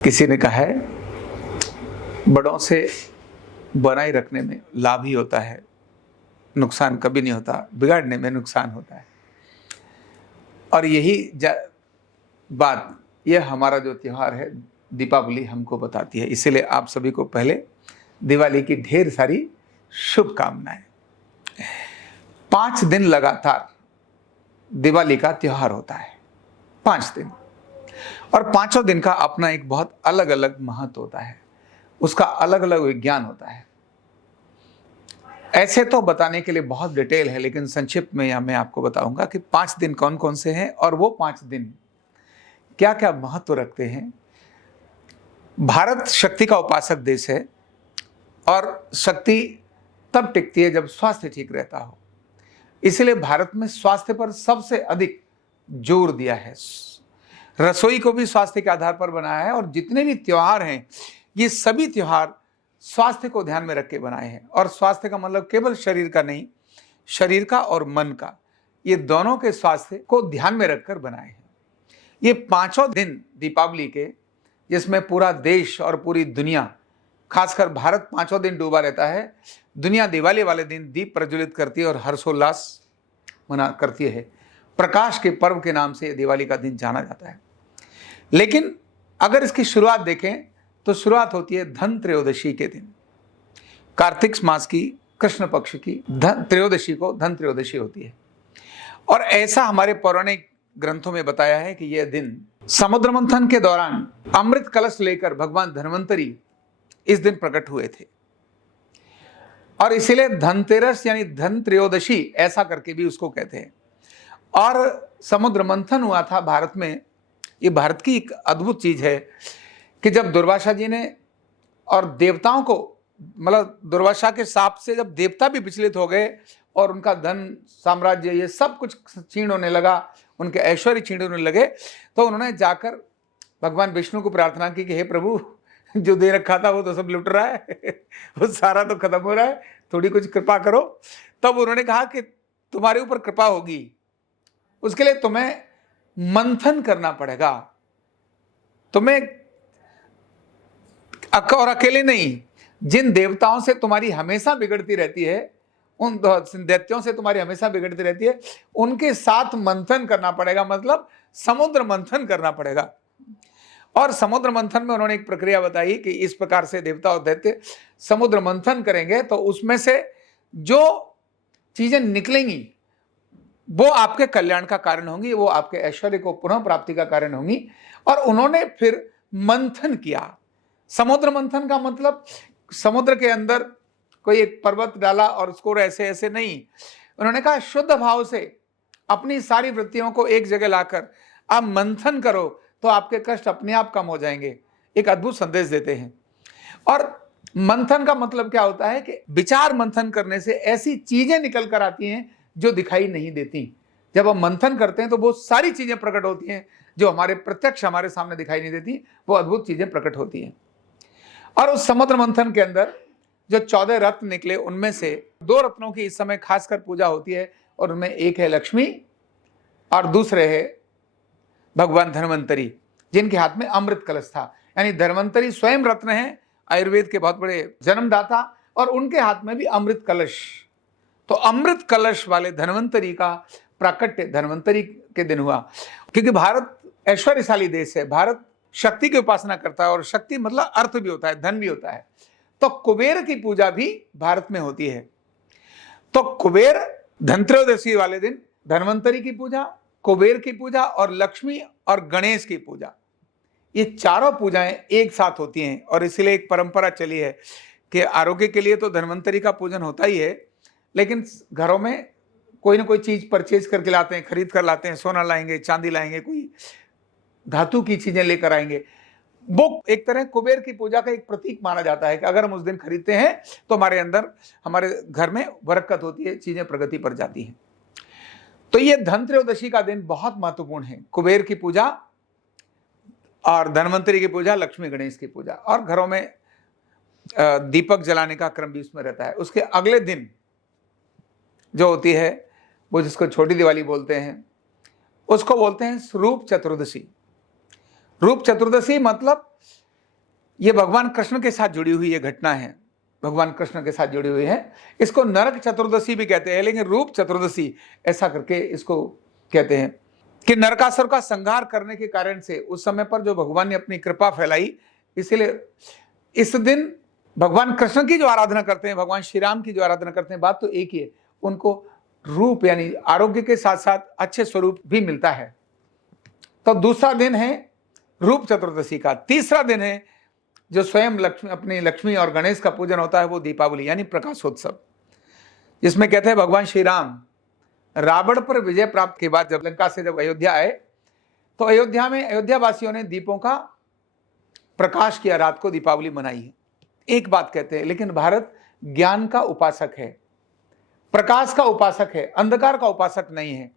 किसी ने कहा है बड़ों से बनाए रखने में लाभ ही होता है, नुकसान कभी नहीं होता, बिगाड़ने में नुकसान होता है। और यही बात यह हमारा जो त्यौहार है दीपावली हमको बताती है। इसीलिए आप सभी को पहले दिवाली की ढेर सारी शुभकामनाएं। 5 दिन लगातार दिवाली का त्यौहार होता है, 5 दिन, और पांचों दिन का अपना एक बहुत अलग अलग महत्व होता है, उसका अलग अलग विज्ञान होता है। ऐसे तो बताने के लिए बहुत डिटेल है, लेकिन संक्षिप्त में मैं आपको बताऊंगा कि 5 दिन कौन कौन से हैं और वो 5 दिन क्या क्या महत्व रखते हैं। भारत शक्ति का उपासक देश है और शक्ति तब टिकती है जब स्वास्थ्य ठीक रहता हो। इसलिए भारत में स्वास्थ्य पर सबसे अधिक जोर दिया है। रसोई को भी स्वास्थ्य के आधार पर बनाया है और जितने भी त्योहार हैं ये सभी त्योहार स्वास्थ्य को ध्यान में रख के बनाए हैं। और स्वास्थ्य का मतलब केवल शरीर का नहीं, शरीर का और मन का, ये दोनों के स्वास्थ्य को ध्यान में रखकर बनाए हैं। ये पांचों दिन दीपावली के, जिसमें पूरा देश और पूरी दुनिया, खासकर भारत 5 दिन डूबा रहता है। दुनिया दिवाली वाले दिन दीप प्रज्वलित करती है और हर्षोल्लास मना करती है। प्रकाश के पर्व के नाम से दिवाली का दिन जाना जाता है। लेकिन अगर इसकी शुरुआत देखें तो शुरुआत होती है धन त्रयोदशी के दिन। कार्तिक मास की कृष्ण पक्ष की धन त्रयोदशी को धन त्रयोदशी होती है। और ऐसा हमारे पौराणिक ग्रंथों में बताया है कि यह दिन समुद्र मंथन के दौरान अमृत कलश लेकर भगवान धन्वंतरी इस दिन प्रकट हुए थे। और इसीलिए धनतेरस यानी धन त्रयोदशी ऐसा करके भी उसको कहते हैं। और समुद्र मंथन हुआ था भारत में। ये भारत की एक अद्भुत चीज है कि जब दुर्वासा जी ने और देवताओं को, मतलब दुर्वासा के शाप से जब देवता भी विचलित हो गए और उनका धन साम्राज्य ये सब कुछ क्षीण होने लगा, उनके ऐश्वर्य क्षीण होने लगे, तो उन्होंने जाकर भगवान विष्णु को प्रार्थना की कि हे प्रभु, जो दे रखा था वो तो सब लुट रहा है वो सारा तो खत्म हो रहा है, थोड़ी कुछ कृपा करो। तब उन्होंने कहा कि तुम्हारे ऊपर कृपा होगी, उसके लिए तुम्हें मंथन करना पड़ेगा। तुम्हें और अकेले नहीं, जिन देवताओं से तुम्हारी हमेशा बिगड़ती रहती है, उन दैत्यों से तुम्हारी हमेशा बिगड़ती रहती है, उनके साथ मंथन करना पड़ेगा, मतलब समुद्र मंथन करना पड़ेगा। और समुद्र मंथन में उन्होंने एक प्रक्रिया बताई कि इस प्रकार से देवता और दैत्य समुद्र मंथन करेंगे तो उसमें से जो चीजें निकलेंगी वो आपके कल्याण का कारण होंगी, वो आपके ऐश्वर्य को पुनः प्राप्ति का कारण होंगी। और उन्होंने फिर मंथन किया। समुद्र मंथन का मतलब समुद्र के अंदर कोई एक पर्वत डाला और उसको ऐसे ऐसे नहीं, उन्होंने कहा शुद्ध भाव से अपनी सारी वृत्तियों को एक जगह लाकर आप मंथन करो तो आपके कष्ट अपने आप कम हो जाएंगे। एक अद्भुत संदेश देते हैं। और मंथन का मतलब क्या होता है कि विचार मंथन करने से ऐसी चीजें निकल कर आती हैं जो दिखाई नहीं देती। जब हम मंथन करते हैं तो वो सारी चीजें प्रकट होती हैं जो हमारे प्रत्यक्ष हमारे सामने दिखाई नहीं देती, वो अद्भुत चीजें प्रकट होती हैं। और उस समुद्र मंथन के अंदर जो 14 रत्न निकले, उनमें से 2 रत्नों की इस समय खासकर पूजा होती है, और उनमें एक है लक्ष्मी और दूसरे है भगवान धन्वंतरी, जिनके हाथ में अमृत कलश था। यानी धन्वंतरी स्वयं रत्न है, आयुर्वेद के बहुत बड़े जन्मदाता, और उनके हाथ में भी अमृत कलश। तो अमृत कलश वाले धन्वंतरी का प्राकट्य धन्वंतरी के दिन हुआ। क्योंकि भारत ऐश्वर्यशाली देश है, भारत शक्ति की उपासना करता है, और शक्ति मतलब अर्थ भी होता है, धन भी होता है। तो कुबेर की पूजा भी भारत में होती है। तो कुबेर धनत्रयोदशी वाले दिन धन्वंतरी की पूजा, कुबेर की पूजा और लक्ष्मी और गणेश की पूजा, ये चारों पूजाएं एक साथ होती हैं। और इसलिए एक परंपरा चली है कि आरोग्य के लिए तो धन्वंतरी का पूजन होता ही है, लेकिन घरों में कोई ना कोई चीज परचेज करके लाते हैं, खरीद कर लाते हैं, सोना लाएंगे, चांदी लाएंगे, कोई धातु की चीजें लेकर आएंगे। वो एक तरह कुबेर की पूजा का एक प्रतीक माना जाता है कि अगर हम उस दिन खरीदते हैं तो हमारे अंदर, हमारे घर में बरकत होती है, चीजें प्रगति पर जाती हैं। तो ये धन त्रयोदशी का दिन बहुत महत्वपूर्ण है। कुबेर की पूजा और धन्वंतरी की पूजा, लक्ष्मी गणेश की पूजा, और घरों में दीपक जलाने का क्रम भी उसमें रहता है। उसके अगले दिन जो होती है, वो जिसको छोटी दिवाली बोलते हैं, उसको बोलते हैं रूप चतुर्दशी। रूप चतुर्दशी मतलब ये भगवान कृष्ण के साथ जुड़ी हुई ये घटना है, भगवान कृष्ण के साथ जुड़ी हुई है। इसको नरक चतुर्दशी भी कहते हैं, लेकिन रूप चतुर्दशी ऐसा करके इसको कहते हैं कि नरकासुर का संहार करने के कारण से उस समय पर जो भगवान ने अपनी कृपा फैलाई, इसलिए इस दिन भगवान कृष्ण की जो आराधना करते हैं, भगवान श्री राम की जो आराधना करते हैं, बात तो एक ही है, उनको रूप यानी आरोग्य के साथ साथ अच्छे स्वरूप भी मिलता है। तो दूसरा दिन है रूप चतुर्दशी का। तीसरा दिन है जो स्वयं अपनी लक्ष्मी और गणेश का पूजन होता है, वो दीपावली यानी प्रकाशोत्सव, जिसमें कहते हैं भगवान श्री राम रावण पर विजय प्राप्त के बाद जब लंका से जब अयोध्या आए, तो अयोध्या में अयोध्या वासियों ने दीपों का प्रकाश किया, रात को दीपावली मनाई है। एक बात कहते हैं, लेकिन भारत ज्ञान का उपासक है, प्रकाश का उपासक है, अंधकार का उपासक नहीं है।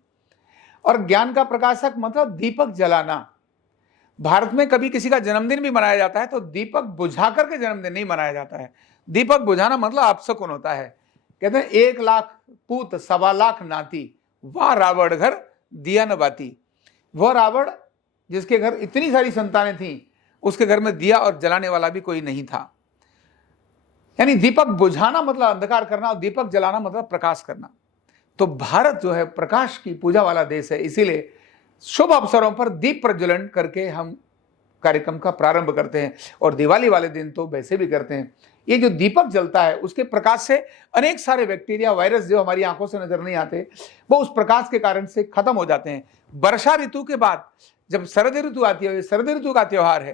और ज्ञान का प्रकाशक मतलब दीपक जलाना। भारत में कभी किसी का जन्मदिन भी मनाया जाता है तो दीपक बुझा करके जन्मदिन नहीं मनाया जाता है। दीपक बुझाना मतलब अपशकुन होता है। कहते हैं 1 लाख पूत 1.25 लाख नाती, वाह रावण घर दिया न बाती। वह रावण जिसके घर इतनी सारी संतानें थीं, उसके घर में दिया और जलाने वाला भी कोई नहीं था। यानी दीपक बुझाना मतलब अंधकार करना और दीपक जलाना मतलब प्रकाश करना। तो भारत जो है प्रकाश की पूजा वाला देश है, इसीलिए शुभ अवसरों पर दीप प्रज्वलन करके हम कार्यक्रम का प्रारंभ करते हैं, और दिवाली वाले दिन तो वैसे भी करते हैं। ये जो दीपक जलता है उसके प्रकाश से अनेक सारे बैक्टीरिया वायरस जो हमारी आंखों से नजर नहीं आते, वो उस प्रकाश के कारण से खत्म हो जाते हैं। वर्षा ऋतु के बाद जब शरद ऋतु आती है, शरद ऋतु का त्योहार है,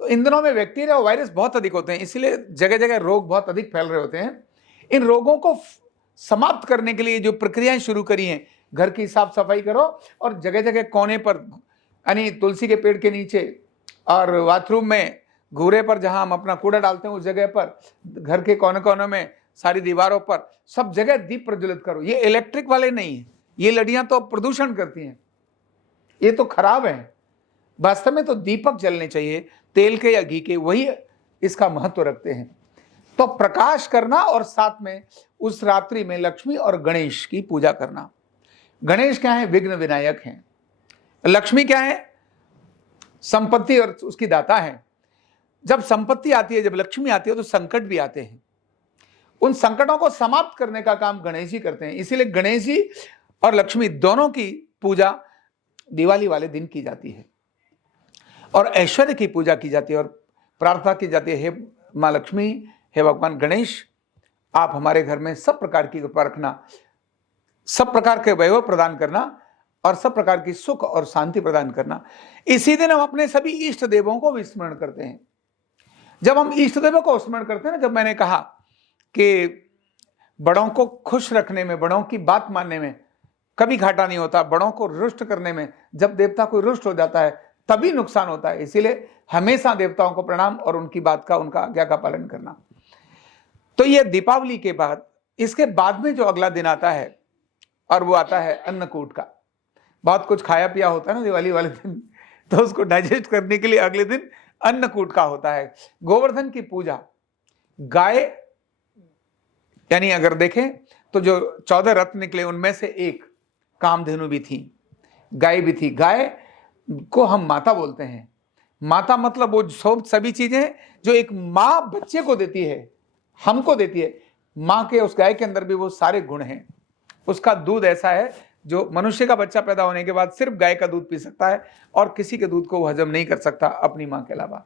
तो इन दिनों में बैक्टीरिया और वायरस बहुत अधिक होते हैं, इसलिए जगह जगह रोग बहुत अधिक फैल रहे होते हैं। इन रोगों को समाप्त करने के लिए जो प्रक्रियाएं शुरू करी हैं, घर की साफ सफाई करो और जगह जगह कोने पर यानी तुलसी के पेड़ के नीचे और बाथरूम में घूरे पर जहां हम अपना कूड़ा डालते हैं उस जगह पर, घर के कोने कोने में, सारी दीवारों पर, सब जगह दीप प्रज्वलित करो। ये इलेक्ट्रिक वाले नहीं है, ये लड़ियां तो प्रदूषण करती हैं, ये तो खराब है। वास्तव में तो दीपक जलने चाहिए, तेल के या घी के, वही इसका महत्व रखते हैं। तो प्रकाश करना और साथ में उस रात्रि में लक्ष्मी और गणेश की पूजा करना। गणेश क्या है? विघ्न विनायक हैं। लक्ष्मी क्या है? संपत्ति और उसकी दाता है। जब संपत्ति आती है, जब लक्ष्मी आती है, तो संकट भी आते हैं। उन संकटों को समाप्त करने का काम गणेश जी करते हैं, इसीलिए गणेश जी और लक्ष्मी दोनों की पूजा दिवाली वाले दिन की जाती है और ऐश्वर्य की पूजा की जाती है और प्रार्थना की जाती है, हे माँ लक्ष्मी, हे भगवान गणेश, आप हमारे घर में सब प्रकार की कृपा रखना, सब प्रकार के वैभव प्रदान करना और सब प्रकार की सुख और शांति प्रदान करना। इसी दिन हम अपने सभी इष्ट देवों को भी स्मरण करते हैं। जब हम इष्ट देवों को स्मरण करते हैं ना, जब मैंने कहा कि बड़ों को खुश रखने में, बड़ों की बात मानने में कभी घाटा नहीं होता, बड़ों को रुष्ट करने में, जब देवता कोई रुष्ट हो जाता है तभी नुकसान होता है। इसीलिए हमेशा देवताओं को प्रणाम और उनकी बात का, उनका आज्ञा का पालन करना। तो ये दीपावली के बाद, इसके बाद में जो अगला दिन आता है, और वो आता है अन्नकूट का। बहुत कुछ खाया पिया होता है ना दिवाली वाले दिन, तो उसको डाइजेस्ट करने के लिए अगले दिन अन्नकूट का होता है। गोवर्धन की पूजा, गाय यानी अगर देखें तो जो 14 रत्न निकले उनमें से एक कामधेनु भी थी, गाय भी थी। गाय को हम माता बोलते हैं। माता मतलब वो सभी चीजें जो एक माँ बच्चे को देती है, हमको देती है। माँ के उस गाय के अंदर भी वो सारे गुण हैं। उसका दूध ऐसा है जो मनुष्य का बच्चा पैदा होने के बाद सिर्फ गाय का दूध पी सकता है और किसी के दूध को वो हजम नहीं कर सकता अपनी माँ के अलावा।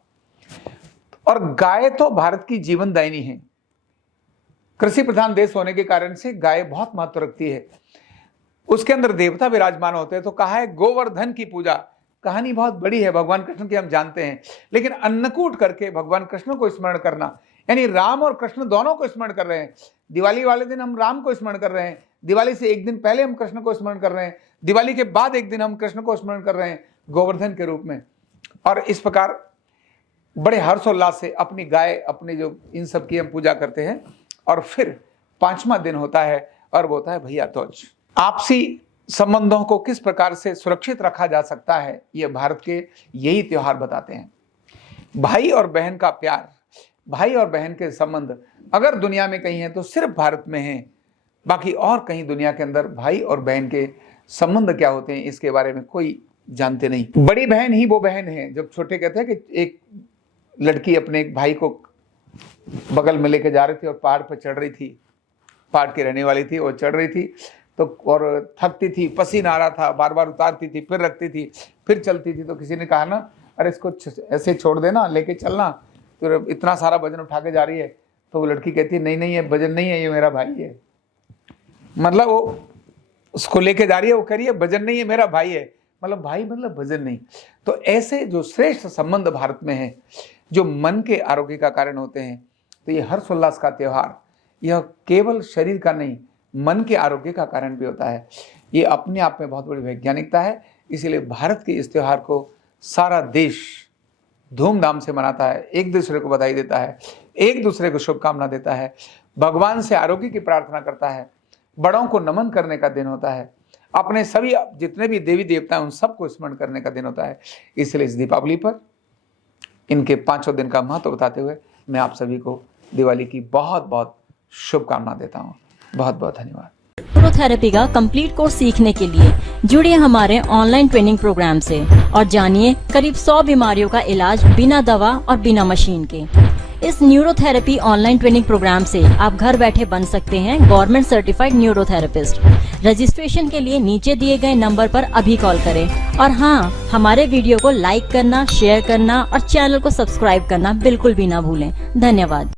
और गाय तो भारत की जीवनदायिनी है। कृषि प्रधान देश होने के कारण से गाय बहुत महत्व रखती है। उसके अंदर देवता विराजमान होते हैं। तो कहा है गोवर्धन की पूजा। कहानी बहुत बड़ी है भगवान कृष्ण की, हम जानते हैं, लेकिन अन्नकूट करके भगवान कृष्ण को स्मरण करना, यानी राम और कृष्ण दोनों को स्मरण कर रहे हैं। दिवाली वाले दिन हम राम को स्मरण कर रहे हैं, दिवाली से एक दिन पहले हम कृष्ण को स्मरण कर रहे हैं, दिवाली के बाद एक दिन हम कृष्ण को स्मरण कर रहे हैं गोवर्धन के रूप में। और इस प्रकार बड़े हर्षोल्लास से अपनी गाय, अपने जो इन सब की हम पूजा करते हैं। और फिर 5वां दिन होता है और वो होता है भैया दूज। आपसी संबंधों को किस प्रकार से सुरक्षित रखा जा सकता है, ये भारत के यही त्योहार बताते हैं। भाई और बहन का प्यार, भाई और बहन के संबंध अगर दुनिया में कहीं है तो सिर्फ भारत में है, बाकी और कहीं दुनिया के अंदर भाई और बहन के संबंध क्या होते हैं इसके बारे में कोई जानते नहीं। बड़ी बहन ही वो बहन है, जब छोटे कहते हैं कि एक लड़की अपने एक भाई को बगल में लेके जा रही थी और पहाड़ पर चढ़ रही थी, पहाड़ की रहने वाली थी, वो चढ़ रही थी तो और थकती थी, पसीना आ रहा था, बार बार उतारती थी, फिर रखती थी, फिर चलती थी। तो किसी ने कहा ना, अरे इसको ऐसे छोड़ देना, लेके चलना, तो इतना सारा वजन उठा के जा रही है। तो वो लड़की कहती है नहीं नहीं, ये वजन नहीं है, ये मेरा भाई है। मतलब वो उसको लेके जा रही है, वो कह रही है वजन नहीं है, मेरा भाई है। मतलब भाई मतलब वजन नहीं। तो ऐसे जो श्रेष्ठ संबंध भारत में है, जो मन के आरोग्य का कारण होते हैं, तो ये हर्षोल्लास का त्यौहार यह केवल शरीर का नहीं, मन के आरोग्य का कारण भी होता है। ये अपने आप में बहुत बड़ी वैज्ञानिकता है। इसीलिए भारत के इस त्यौहार को सारा देश धूमधाम से मनाता है, एक दूसरे को बधाई देता है, एक दूसरे को शुभकामना देता है, भगवान से आरोग्य की प्रार्थना करता है, बड़ों को नमन करने का दिन होता है, अपने सभी जितने भी देवी देवता हैं उन सबको स्मरण करने का दिन होता है। इसलिए इस दीपावली पर इनके 5 दिन का महत्व बताते हुए मैं आप सभी को दिवाली की बहुत बहुत शुभकामना देता हूँ। बहुत बहुत धन्यवाद। न्यूरोथेरेपी का कंप्लीट कोर्स सीखने के लिए जुड़िए हमारे ऑनलाइन ट्रेनिंग प्रोग्राम से और जानिए करीब 100 बीमारियों का इलाज बिना दवा और बिना मशीन के। इस न्यूरोथेरेपी ऑनलाइन ट्रेनिंग प्रोग्राम से आप घर बैठे बन सकते हैं गवर्नमेंट सर्टिफाइड न्यूरोथेरेपिस्ट। रजिस्ट्रेशन के लिए नीचे दिए गए नंबर पर अभी कॉल करें और हाँ, हमारे वीडियो को लाइक करना, शेयर करना और चैनल को सब्सक्राइब करना बिल्कुल भी ना भूलें। धन्यवाद।